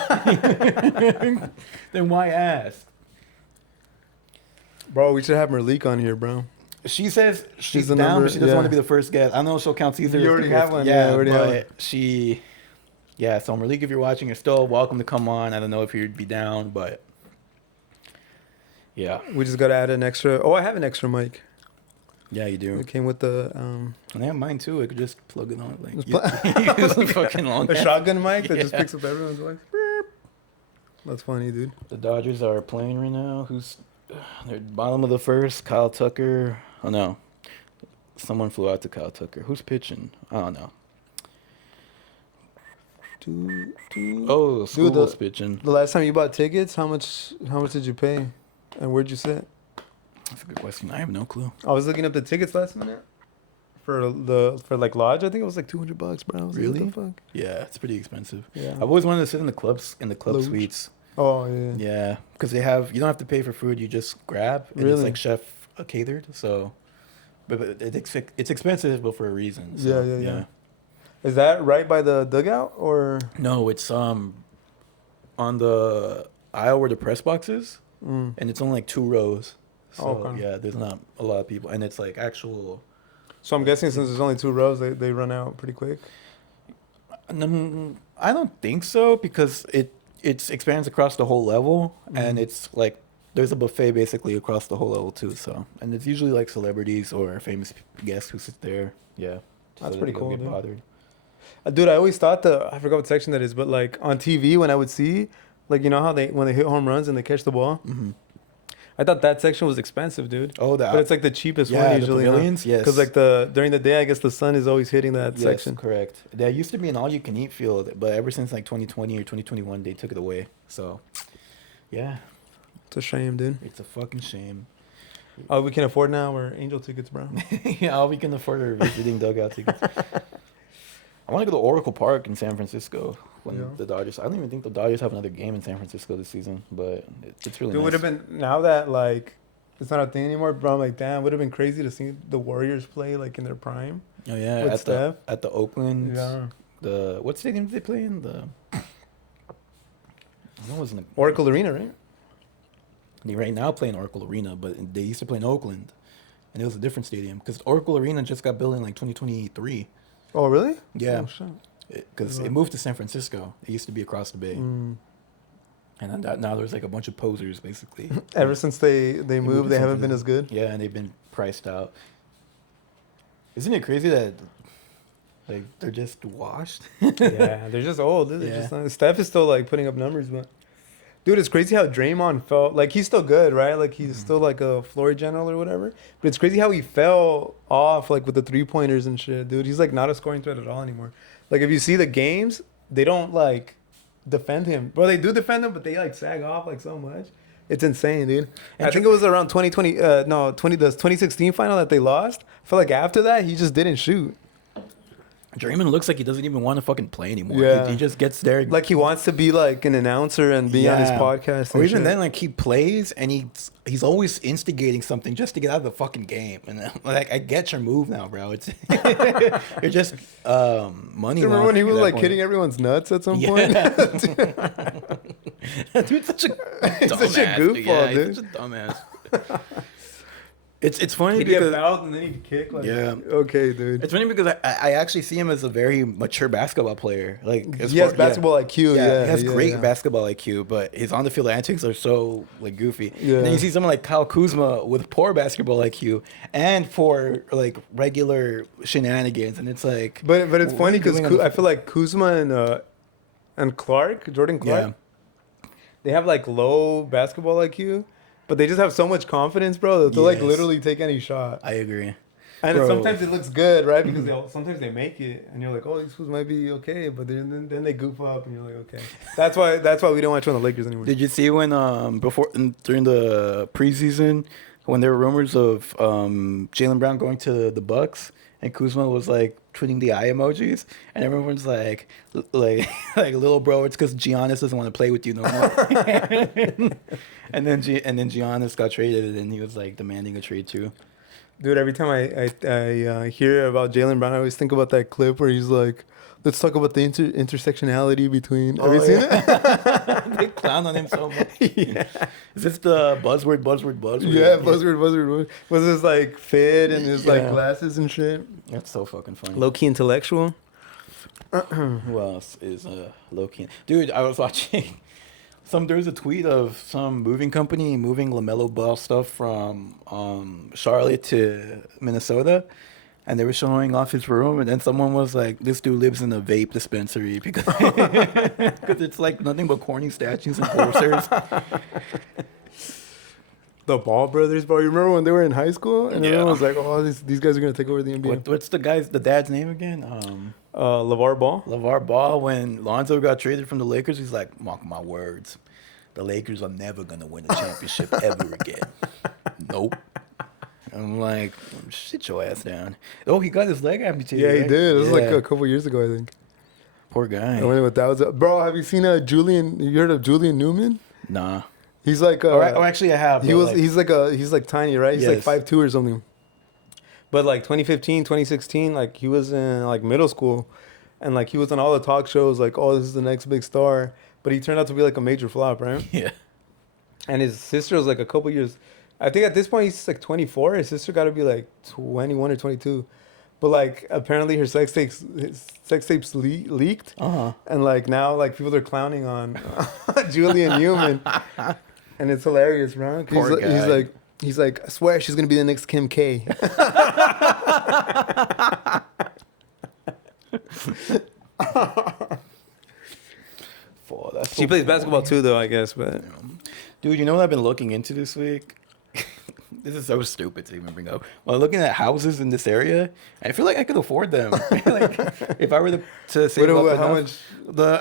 then why ask? Bro, we should have Merleek on here, bro. She says she's the down, number- but she doesn't yeah. want to be the first guest. I know she'll count Caesar. You as the already first- have one, Yeah, yeah, you already have but one. she. Yeah, so Merleek, if you're watching, you're still welcome to come on. I don't know if you'd be down, but yeah, We just gotta add an extra. Oh, I have an extra mic. yeah, you do. It came with the And I have mine too. I could just plug it on. Like, Just use the fucking long. a shotgun mic that just Yeah. picks up everyone's voice. That's funny, dude. The Dodgers are playing right now. They're bottom of the first. Kyle Tucker. Oh no, someone flew out to Kyle Tucker. Who's pitching? I don't know. Oh, School's pitching. The last time you bought tickets, how much did you pay? And where'd you sit? That's a good question. I have no clue. I was looking up the tickets last minute for like lodge. I think it was like $200, bro. I was Really? like, what the fuck? Yeah, it's pretty expensive. Yeah. I've always wanted to sit in the club Lounge. suites. Oh yeah. Yeah, because you don't have to pay for food. You just grab, and it's Really? like chef catered. So, but it's expensive, but for a reason. So, Yeah. Is that right by the dugout or? No, it's on the aisle where the press box is, and it's only like 2 rows. So Okay. yeah, there's not a lot of people, and it's like actual. So I'm guessing since there's only 2 rows, they run out pretty quick. I don't think so because it expands across the whole level, and it's like there's a buffet basically across the whole level too. So, and it's usually like celebrities or famous guests who sit there. Yeah, That's so pretty they don't cool, get dude. bothered. Dude, I always thought I forgot what section that is, but like on TV when I would see, like you know how when they hit home runs and they catch the ball, I thought that section was expensive, dude. Oh, But it's like the cheapest yeah, one usually. the pavilions, yes. Because like during the day, I guess the sun is always hitting that Yes, section. correct. There used to be an all-you-can-eat field, but ever since like 2020 or 2021, they took it away. So, yeah, It's a shame, dude. it's a fucking shame. All we can afford now are Angel tickets, bro. Yeah, all we can afford are visiting dugout tickets. I want to go to Oracle Park in San Francisco when Yeah. the Dodgers. I don't even think the Dodgers have another game in San Francisco this season, but it's really It nice. would have been now that like it's not a thing anymore, bro. I'm like, damn, would have been crazy to see the Warriors play like in their prime. Oh yeah, with at Steph. the Oakland. Yeah. The what stadium did they play in? That wasn't Oracle Arena, right? They right now play in Oracle Arena, but they used to play in Oakland, and it was a different stadium because Oracle Arena just got built in like 2023. Oh, really? Yeah, Oh, shit. because it moved to San Francisco. It used to be across the bay, and then now there's like a bunch of posers basically. Ever since they moved moved, to they San haven't been as good. Yeah, and they've been priced out. Isn't it crazy that like they're just washed? Yeah, they're just old. They're Yeah. just Steph is still like putting up numbers, but dude, it's crazy how Draymond felt. Like he's still good, right? Like he's still like a floor general or whatever. But it's crazy how he fell off like with the 3-pointers and shit, dude. He's like not a scoring threat at all anymore. Like if you see the games, they don't like defend him. Well, they do defend him, but they like sag off like so much. It's insane, dude. And I think it was around 2016 final that they lost. I feel like after that, he just didn't shoot. Draymond looks like he doesn't even want to fucking play anymore. Yeah. He just gets there. Like he wants to be like an announcer and be on his podcast. Or and even shit. then, like he plays and he's always instigating something just to get out of the fucking game. And like I get your move now, bro. It's you're just money. Remember when he was like point. hitting everyone's nuts at some point? Dude's such a He's such a goofball, dude. He's such a dumbass. It's funny He'd get because fouled and then he'd kick. Like, Yeah. Okay, dude. it's funny because I actually see him as a very mature basketball player. Like He has basketball IQ. Yeah, he has great yeah. basketball IQ, but his on the field antics are so like goofy. Yeah. And then you see someone like Kyle Kuzma with poor basketball IQ and for like regular shenanigans, and it's like. But it's what are funny you because doing on the I feel like Kuzma and Jordan Clark, they have like low basketball IQ, but they just have so much confidence, bro, that they'll like Yes. literally take any shot. I agree. And Bro. sometimes it looks good, right? Because sometimes they make it, and you're like, oh, these fools might be okay, but then they goof up, and you're like, okay. That's why we don't watch on the Lakers anymore. Did you see when during the preseason when there were rumors of Jaylen Brown going to the Bucks and Kuzma was like tweeting the eye emojis and everyone's like little bro, it's because Giannis doesn't want to play with you no more. and then Giannis got traded and he was like demanding a trade too. Dude, every time I hear about Jaylen Brown, I always think about that clip where he's like, let's talk about the intersectionality between. Have you seen it? They clown on him so much. Yeah. Is this the buzzword? Yeah, buzzword. Was his like fit and his like Yeah. glasses and shit? That's so fucking funny. Low key intellectual. Who else is low key? Dude, I was watching there was a tweet of some moving company moving LaMelo Ball stuff from Charlotte to Minnesota, and they were showing off his room, and then someone was like, "This dude lives in a vape dispensary because it's like nothing but corny statues and posters." The Ball brothers, bro. You remember when they were in high school and everyone was like, "Oh, these guys are gonna take over the NBA." What's the dad's name again? LeVar Ball. LeVar Ball. When Lonzo got traded from the Lakers, he's like, "Mark my words, the Lakers are never gonna win a championship ever again. Nope. I'm like, sit your ass down. Oh, he got his leg amputated. Yeah, he right? did. It was like a couple years ago, I think. Poor guy. I went with that. Bro, have you seen Julian? You heard of Julian Newman? Nah. He's like. Actually, I have. He's like tiny, right? He's like 5'2" or something. But like 2015, 2016, like he was in like middle school, and like he was on all the talk shows, like, oh, this is the next big star. But he turned out to be like a major flop, right? Yeah. And his sister was like a couple years. I think at this point he's like 24. His sister got to be like 21 or 22. But like apparently her sex tapes leaked. And like now like people are clowning on Julian Newman. And it's hilarious, bro. Poor guy. He's like, I swear she's gonna be the next Kim K. She plays basketball too, though, I guess. But dude, you know what I've been looking into this week? This is so stupid to even bring up. Well, looking at houses in this area, I feel like I could afford them. Like, if I were to save up enough, how much?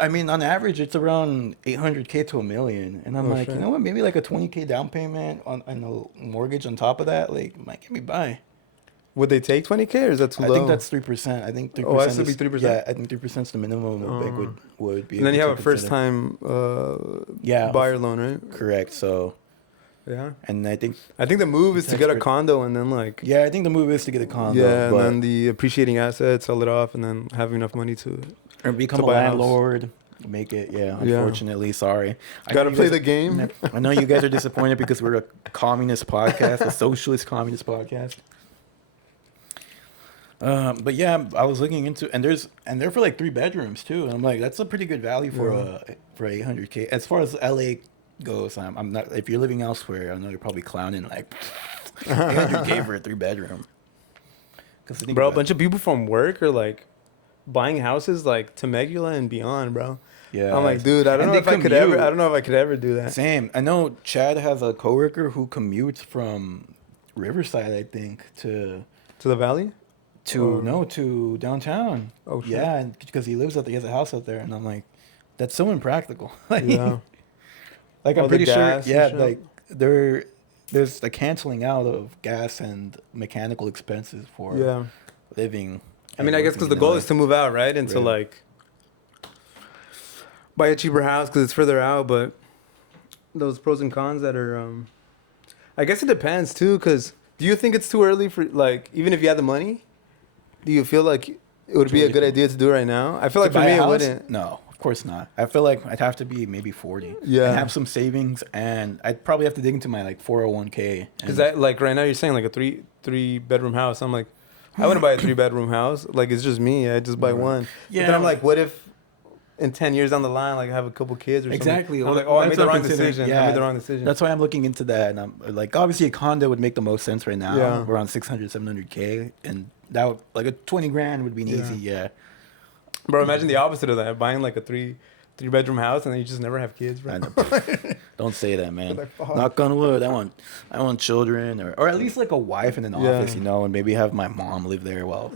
I mean, on average, it's around $800K to $1 million, and I'm like, you know what? Maybe like a $20K down payment on a mortgage on top of that, like, might get me by. Would they take $20K or is that too low? I think that's 3%. I think 3%. Oh, it has to be 3%. Yeah, I think 3% is the minimum a bank would be. And then you have a first-time buyer loan, right? Correct. So. Yeah. And I think the move is to get a condo and then like. Yeah, I think the move is to get a condo. Yeah, and then the appreciating assets, sell it off, and then have enough money to. Or become a landlord. Make it. Yeah. Unfortunately, sorry. Gotta play the game. I know you guys are disappointed because we're a communist podcast, a socialist communist podcast. But yeah, I was looking into, and they're for like 3 bedrooms too. And I'm like, that's a pretty good value for $800K. As far as LA goes, I'm not. If you're living elsewhere, I know you're probably clowning like $800K for a 3-bedroom. Bro, a bunch of people from work are like buying houses like Temecula and beyond, bro. Yeah, I'm like, dude, I don't know if I could ever do that. Same. I know Chad has a coworker who commutes from Riverside, I think, to the valley. To downtown. Oh, shit. Yeah, because he has a house out there, and I'm like, that's so impractical. Yeah. Like, I'm pretty sure, like, there's the canceling out of gas and mechanical expenses for living. I mean, I guess because the goal is to move out, right? And to, like, buy a cheaper house because it's further out, but those pros and cons that are, I guess it depends, too, because do you think it's too early for, like, even if you had the money, do you feel like it would be a good idea to do it right now? I feel like for me, it wouldn't. No. Of course not. I feel like I'd have to be maybe 40. Yeah. And have some savings, and I'd probably have to dig into my like 401k. Because that, like, right now you're saying like a three bedroom house. I'm like, I wouldn't buy a 3-bedroom house. Like, it's just me. I just buy one. Yeah. But then I'm like, what if in 10 years down the line, like, I have a couple kids or something? Exactly. I'm like, oh, I made the wrong decision. Yeah. I made the wrong decision. That's why I'm looking into that. And I'm like, obviously a condo would make the most sense right now. Yeah. Around 600, 700K. And that would, like, a 20 grand would be easy. Yeah. Bro, imagine the opposite of that. Buying like a 3-bedroom house and then you just never have kids, bro. I know. Don't say that, man. Knock on wood. I want children or at least like a wife in an office, you know, and maybe have my mom live there while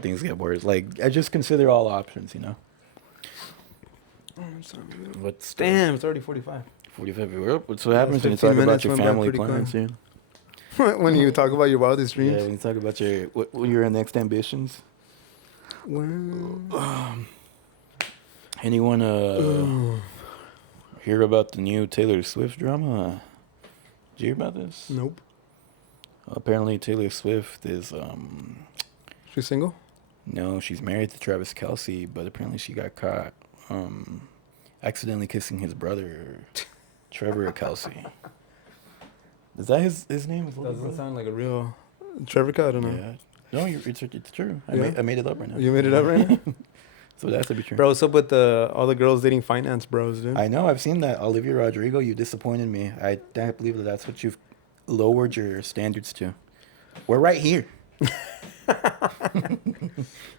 things get worse. Like, I just consider all options, you know. Damn, it's already 45. 45. What's what happens when you talk about your family plans, dude? When you talk about your wildest dreams? Yeah, when you talk about your next ambitions. Well, anyone hear about the new Taylor Swift drama? Did you hear about this? Nope. Apparently Taylor Swift is she's single? No, she's married to Travis Kelce, but apparently she got caught accidentally kissing his brother, Trevor Kelce. Is that his name? Doesn't sound like a real Trevor. I don't know. Yeah. No, it's true. I made it up right now. You made it up right now? So that has to be true. Bro, what's up with all the girls dating finance bros, dude? I know. I've seen that. Olivia Rodrigo, you disappointed me. I can't believe that's what you've lowered your standards to. We're right here.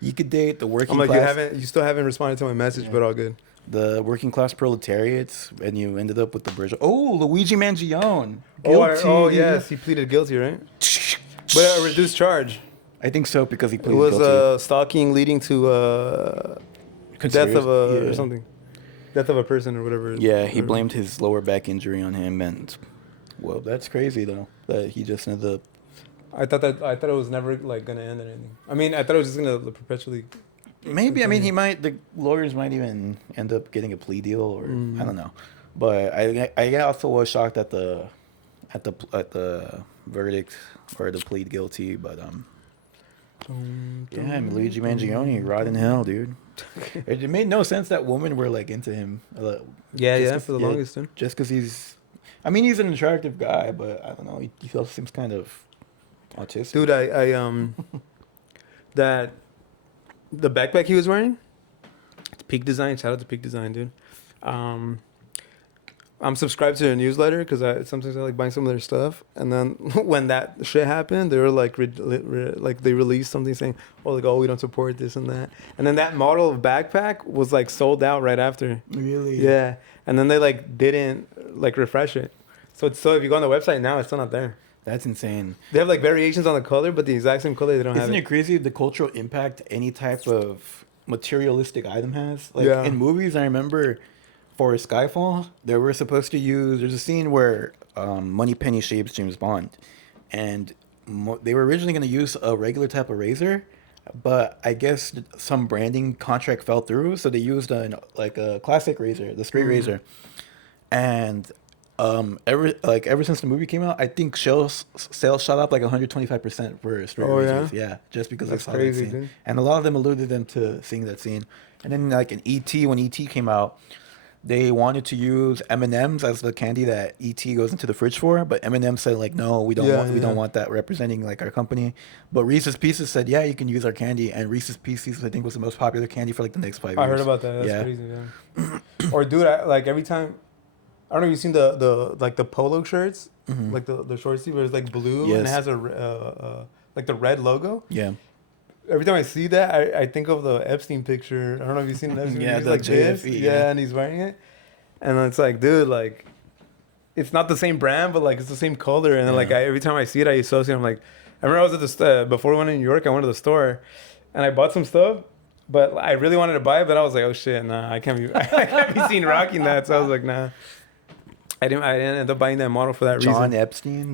You could date the working class. You still haven't responded to my message, but all good. The working class proletariats, and you ended up with the British. Oh, Luigi Mangione. Guilty. Oh, yes. He pleaded guilty, right? But a reduced charge. I think so because he pleaded guilty. It was stalking leading to death of or something. death of a person or whatever. Yeah, he blamed his lower back injury on him, and well, that's crazy though that he just ended up. I thought it was never like gonna end or anything. I mean, I thought it was just gonna perpetually. Maybe I mean the lawyers might even end up getting a plea deal, or I don't know. But I also was shocked at the verdict or the plead guilty. But yeah, Luigi Mangione, rot in hell, dude. It made no sense that women were like into him. Yeah, for the longest, dude. Just because he's an attractive guy, but I don't know. He also seems kind of autistic. Dude, that the backpack he was wearing, it's Peak Design. Shout out to Peak Design, dude. I'm subscribed to their newsletter because sometimes I like buying some of their stuff. And then when that shit happened, they were like, they released something saying, oh, we don't support this and that. And then that model of backpack was like sold out right after. Really? Yeah. And then they like didn't like refresh it. So if you go on the website now, it's still not there. That's insane. They have like variations on the color, but the exact same color they don't have. Isn't it crazy the cultural impact any type of materialistic item has? Like Yeah. in movies, I remember for Skyfall, they were supposed to use. There's a scene where Moneypenny shaves James Bond, and they were originally going to use a regular type of razor, but I guess some branding contract fell through, so they used a classic razor, the straight razor, and ever since the movie came out, I think sales shot up like 125% for straight razors. Yeah, just because that's I saw crazy, that scene. dude. And a lot of them alluded them to seeing that scene. And then like in E.T., when E.T. came out, they wanted to use M&Ms as the candy that E.T. goes into the fridge for, but M&M said like, no, we don't want that representing like our company. But Reese's Pieces said, yeah, you can use our candy, and Reese's Pieces I think was the most popular candy for like the next 5 years. I heard about that. That's crazy. Yeah. Or dude, like every time, I don't know if you've seen the polo shirts, like the short sleeve where it's like blue and it has like the red logo. Yeah. Every time I see that, I think of the Epstein picture. I don't know if you've seen that. Yeah, he's the like JFE, this. Yeah, and he's wearing it. And it's like, dude, like, it's not the same brand, but like it's the same color. And then like every time I see it, I associate. I'm like, I remember I was at the before we went to New York. I went to the store, and I bought some stuff, but I really wanted to buy it. But I was like, oh shit, nah, I can't be seen rocking that. So I was like, nah. I didn't end up buying that model for that reason. John Epstein,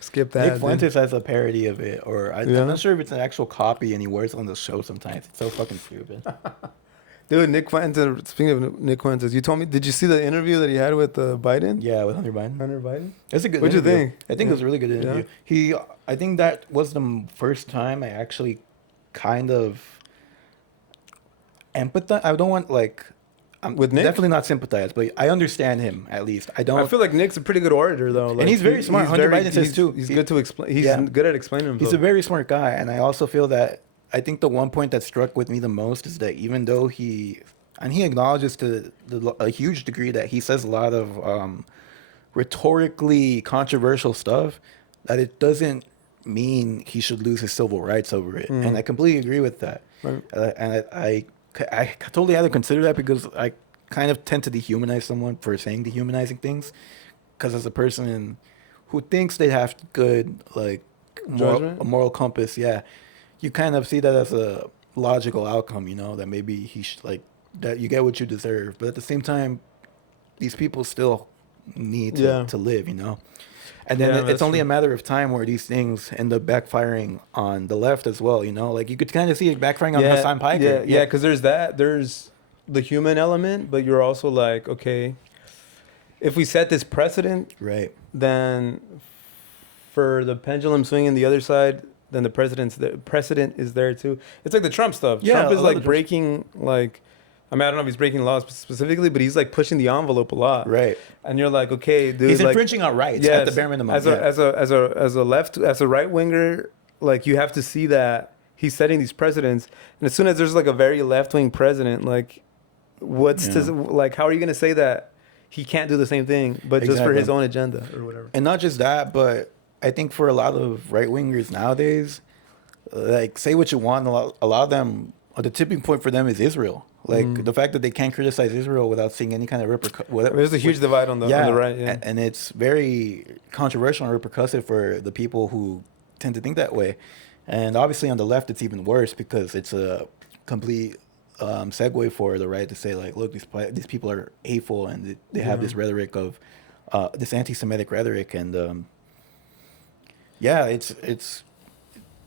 Skip that. Nick Fuentes has a parody of it, or I'm not sure if it's an actual copy, and he wears it on the show sometimes. It's so fucking stupid. Dude, Nick Fuentes, speaking of Nick Fuentes, you told me, did you see the interview that he had with Biden? Yeah, with Hunter Biden. Hunter Biden? It's a good What'd you interview. think? I think it was a really good interview. I think that was the first time I actually kind of empathize. I don't want like... I'm with Nick? Definitely not sympathize, but I understand him at least. I feel like Nick's a pretty good orator though. Like, and he's very smart. Hunter Biden says too. He's good to explain. He's good at explaining himself. He's a very smart guy, and I also feel that I think the one point that struck with me the most is that even though he acknowledges to a huge degree that he says a lot of rhetorically controversial stuff, that it doesn't mean he should lose his civil rights over it. And I completely agree with that. Right. And I totally had to consider that because I kind of tend to dehumanize someone for saying dehumanizing things. Because as a person who thinks they have good, like, a moral compass, you kind of see that as a logical outcome, you know, that maybe he should, like, that you get what you deserve. But at the same time, these people still need to live, you know. And then it's only a matter of time where these things end up backfiring on the left as well, you know? Like, you could kind of see it backfiring on Hassan Piker. Yeah, because there's that. There's the human element, but you're also like, okay, if we set this precedent, right, then for the pendulum swinging the other side, then the precedent is there too. It's like the Trump stuff. Yeah, Trump is like breaking, like... I mean, I don't know if he's breaking laws specifically, but he's like pushing the envelope a lot. Right. And you're like, okay, dude. He's infringing on rights at the bare minimum. As a right winger, like you have to see that he's setting these precedents. And as soon as there's like a very left wing president, like how are you gonna say that he can't do the same thing, but just for his own agenda or whatever? And not just that, but I think for a lot of right wingers nowadays, like say what you want, a lot of them, the tipping point for them is Israel. Like the fact that they can't criticize Israel without seeing any kind of repercussion. There's a huge divide on the right. Yeah. And it's very controversial and repercussive for the people who tend to think that way. And obviously on the left, it's even worse because it's a complete segue for the right to say like, look, these people are hateful and they have this rhetoric of this anti-Semitic rhetoric, and it's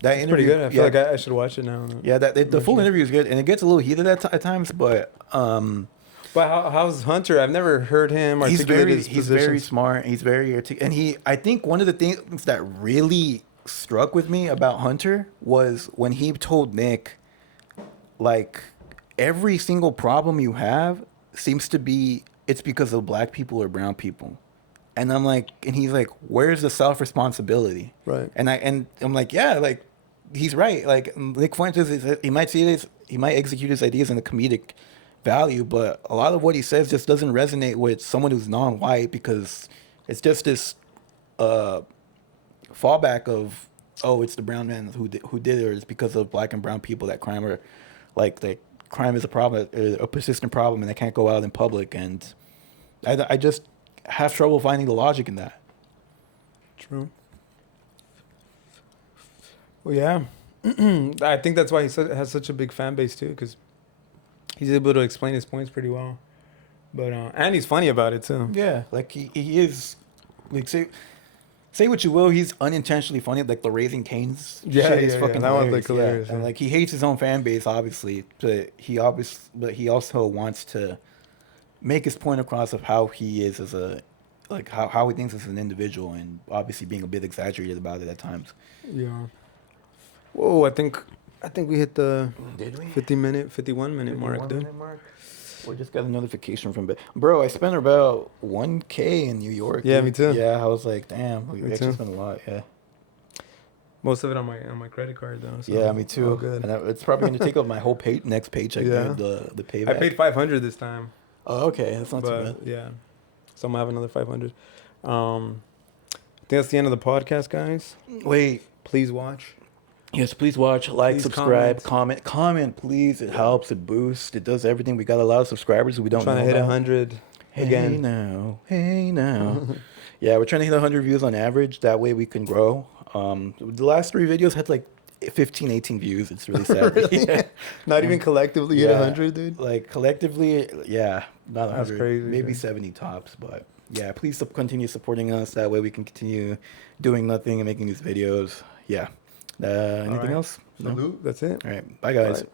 that interview pretty good. I feel like I should watch it now. Yeah, the full interview is good, and it gets a little heated at times, but. But how's Hunter? I've never heard him articulate his positions. He's very smart. He's very and I think one of the things that really struck with me about Hunter was when he told Nick, like, every single problem you have seems to be it's because of black people or brown people. And I'm like, and he's like, where's the self-responsibility? Right. And I'm like, yeah, like, he's right. Like, Nick Fuentes, he might execute his ideas in a comedic value, but a lot of what he says just doesn't resonate with someone who's non-white, because it's just this fallback of, oh, it's the brown man who did it, or it's because of black and brown people that crime is a problem, a persistent problem, and they can't go out in public. And I just have trouble finding the logic in that. True. Well, yeah. I think that's why he has such a big fan base too, because he's able to explain his points pretty well. But and he's funny about it too. Yeah, like he is, like, say what you will, he's unintentionally funny. Like the Raising Cane's shit is fucking that one's like hilarious. And like he hates his own fan base, obviously, but he also wants to make his point across of how he is as a, like, how he thinks as an individual, and obviously being a bit exaggerated about it at times. Yeah. Whoa, I think we hit the 51 minute mark, dude. We just got a notification from bro. I spent about $1,000 in New York. Yeah, dude. me too. Yeah, I was like, damn, we actually too. spent a lot. Yeah. Most of it on my credit card though. So Yeah, me too. all good. And it's probably going to take up my whole next paycheck. Yeah. The payback. I paid $500 this time. Oh, okay, that's not too bad. Yeah, so I'm gonna have another $500. I think that's the end of the podcast, guys. Wait. Please watch. Yes, please watch, like, Please subscribe, comment, please. It helps, it boosts, it does everything. We got a lot of subscribers we don't know Trying to hit about. 100 again. Hey now. Yeah, we're trying to hit 100 views on average. That way we can grow. The last 3 videos had like 15, 18 views. It's really sad. Really? Yeah. Not even collectively hit 100, dude. Like collectively, yeah, not 100. That's crazy. Maybe man. 70 tops, but yeah, please continue supporting us. That way we can continue doing nothing and making these videos. Yeah. Anything else? No. That's it. All right. Bye, guys. All right.